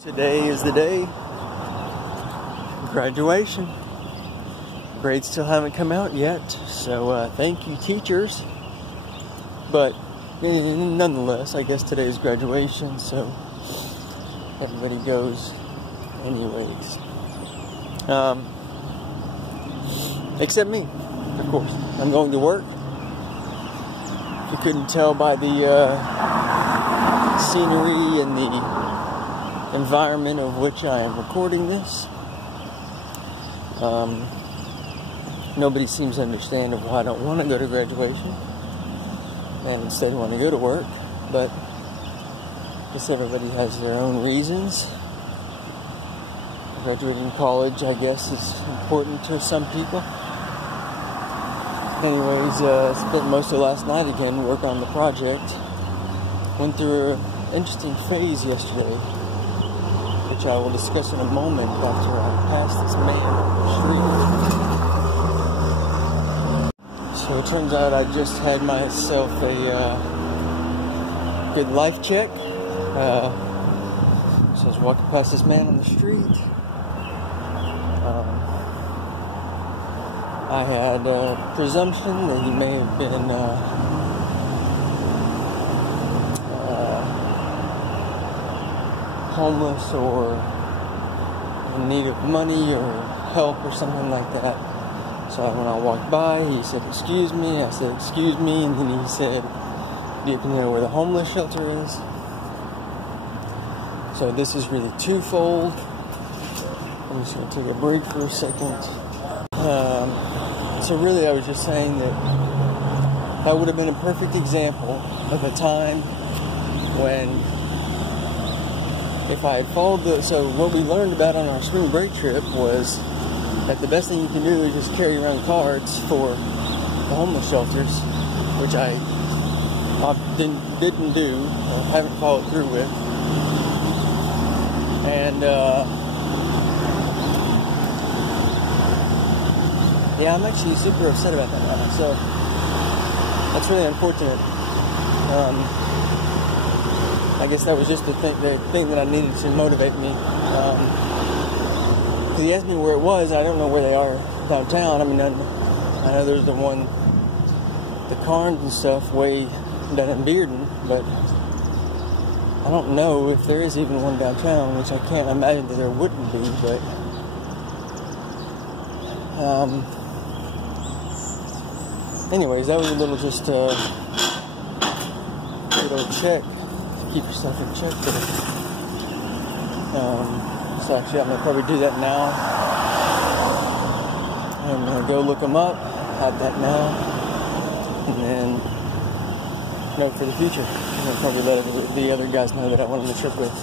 Today is the day. Graduation. Grades still haven't come out yet, so thank you, teachers. But nonetheless, I guess today is graduation, so everybody goes anyways. Except me, of course. I'm going to work. If you couldn't tell by the scenery and the environment of which I am recording this, nobody seems to understand of why I don't want to go to graduation and instead want to go to work. But I guess everybody has their own reasons. Graduating college, I guess, is important to some people. Anyways, spent most of last night again working on the project. Went through an interesting phase yesterday, which I will discuss in a moment after I pass this man on the street. So it turns out I just had myself a good life check. So I was walking past this man on the street. I had a presumption that he may have been homeless or in need of money or help or something like that. So when I walked by, he said, "Excuse me." I said, "Excuse me," and then he said, "Do you know where the homeless shelter is?" So this is really twofold. I'm just going to take a break for a second. So really I was just saying that would have been a perfect example of a time when, if I had followed so what we learned about on our spring break trip was that the best thing you can do is just carry around cards for the homeless shelters, which I didn't do, or haven't followed through with. And yeah, I'm actually super upset about that now, so that's really unfortunate. I guess that was just the thing that I needed to motivate me. Because he asked me where it was. I don't know where they are downtown. I mean, I know there's the Carnes and stuff way down in Bearden, but I don't know if there is even one downtown, which I can't imagine that there wouldn't be, but anyways, that was a little just good old check. Keep yourself in check there. So actually I'm going to probably do that now. I'm going to go look them up, have that now, and then note for the future. And I'll probably let the other guys know that I went on the trip with.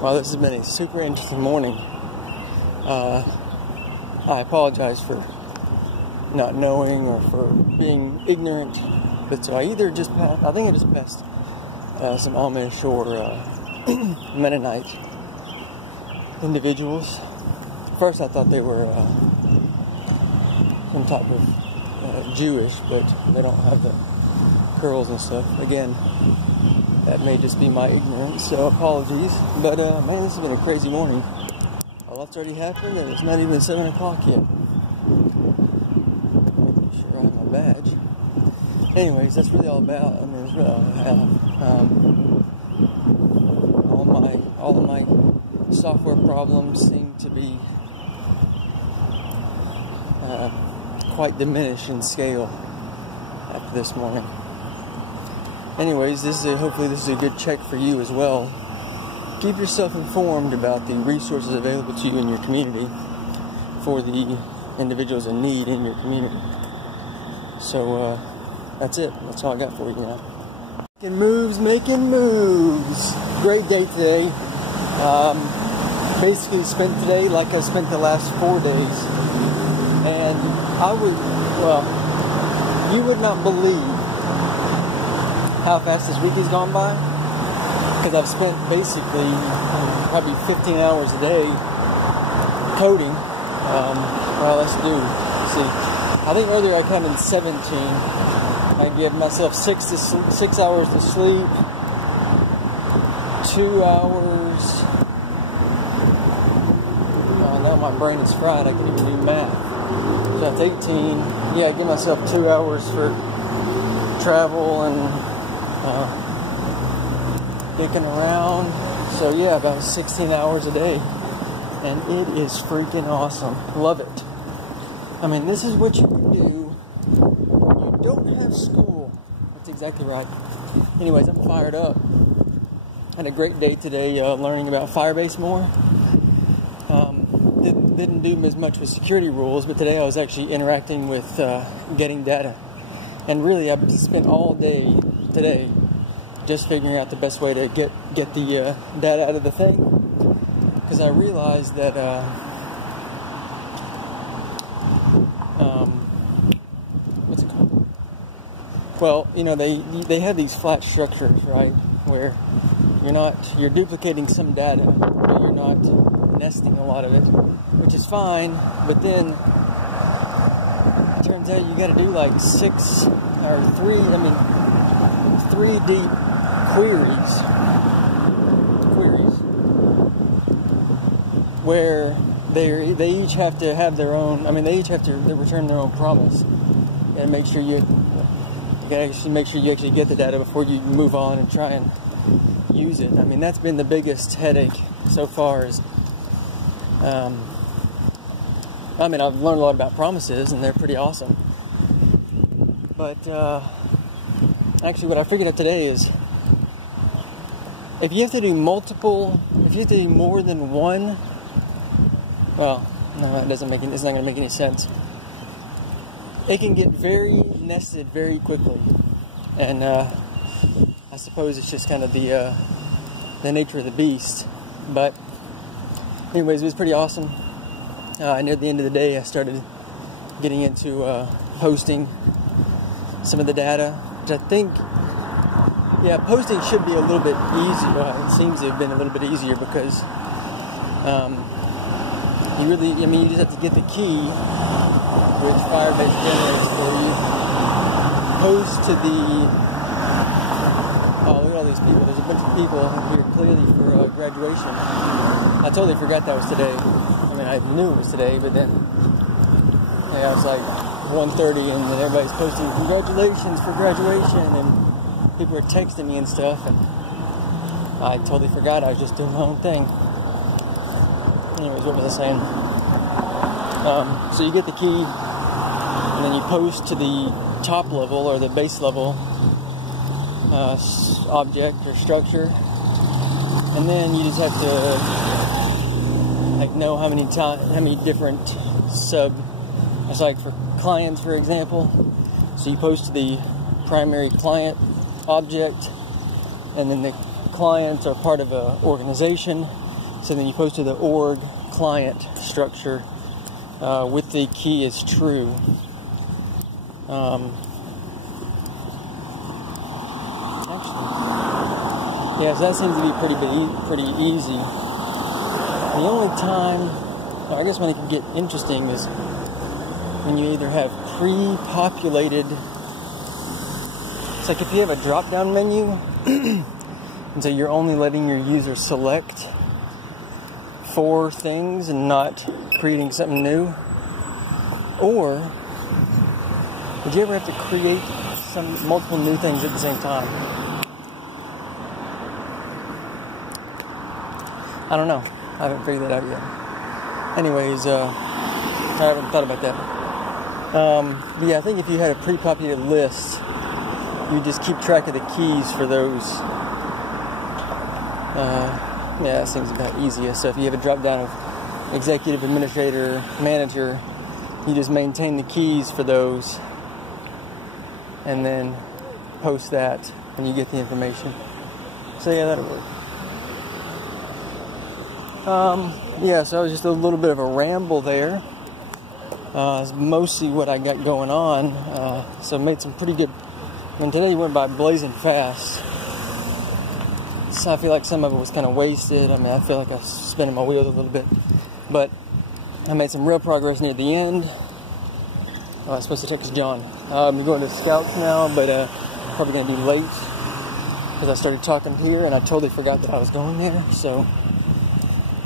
Wow, this has been a super interesting morning. I apologize for not knowing or for being ignorant, but so I think I just passed some Amish or Mennonite individuals. First I thought they were some type of Jewish, but they don't have the curls and stuff. Again, that may just be my ignorance, so apologies. But man, this has been a crazy morning. A lot's already happened, and it's not even 7 o'clock yet. Make sure I have my badge. Anyways, that's really all about. I mean, it's really all I have. All of my software problems seem to be quite diminished in scale after this morning. Anyways, hopefully this is a good check for you as well. Keep yourself informed about the resources available to you in your community for the individuals in need in your community. So that's it. That's all I got for you now. Making moves. Great day today. Basically spent today like I spent the last 4 days. And you would not believe how fast this week has gone by. Because I've spent basically probably 15 hours a day coding. Let's see. I think earlier I counted 17. I give myself 6 hours to sleep. 2 hours. Now my brain is fried. I can't even do math. So that's 18. Yeah, I give myself 2 hours for travel and dicking around. So yeah, about 16 hours a day. And it is freaking awesome. Love it. I mean, this is what you can do when you don't have school. That's exactly right. Anyways, I'm fired up. Had a great day today learning about Firebase more. Didn't do as much with security rules, but today I was actually interacting with getting data. And really, I've spent all day today just figuring out the best way to get the data out of the thing. Because I realized that what's it called? Well, you know, they have these flat structures, right? Where you're duplicating some data, but you're not nesting a lot of it, which is fine. But then it turns out you got to do like 3 deep queries where they each have to have their own. I mean, they each have to return their own promise. You got to make sure you actually get the data before you move on and try and use it. I mean, that's been the biggest headache so far. I mean, I've learned a lot about promises, and they're pretty awesome. But actually, what I figured out today is if you have to do more than one, well, no, that doesn't make it's not going to make any sense. It can get very nested very quickly, and I suppose it's just kind of the nature of the beast. But anyways, it was pretty awesome. Near the end of the day, I started getting into posting some of the data, which I think, posting should be a little bit easier. It seems to have been a little bit easier because you just have to get the key, which Firebase generates for you. Post to the, oh, look at all these people. There's a bunch of people here clearly for graduation. I totally forgot that was today. I mean, I knew it was today, but then I was like 1:30 and then everybody's posting congratulations for graduation, and people were texting me and stuff, and I totally forgot. I was just doing my own thing. Anyways, what was I saying? So you get the key, and then you post to the top level or the base level object or structure, and then you just have to know how many different it's like for clients, for example. So you post to the primary client object, and then the clients are part of an organization. So then you post to the org client structure with the key is true. So that seems to be pretty easy. The only time, I guess when it can get interesting is when you either have pre-populated, it's like if you have a drop-down menu, and so you're only letting your user select 4 things and not creating something new, or would you ever have to create multiple new things at the same time? I don't know. I haven't figured that out yet. Anyways, I haven't thought about that. But yeah, I think if you had a pre-populated list, you just keep track of the keys for those. That seems about easiest. So if you have a drop-down of executive, administrator, manager, you just maintain the keys for those, and then post that, and you get the information. So yeah, that'll work. So it was just a little bit of a ramble there. It's mostly what I got going on. So made some pretty good. Today went by blazing fast. So I feel like some of it was kind of wasted. I mean, I feel like I was spinning my wheels a little bit. But I made some real progress near the end. I was supposed to text John. I'm going to Scouts now, but probably going to be late. because I started talking here and I totally forgot that I was going there. So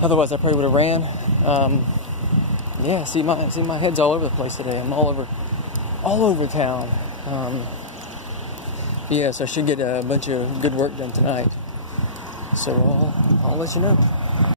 otherwise, I probably would have ran. Yeah, see my head's all over the place today. I'm all over town. Yeah, so I should get a bunch of good work done tonight. So I'll let you know.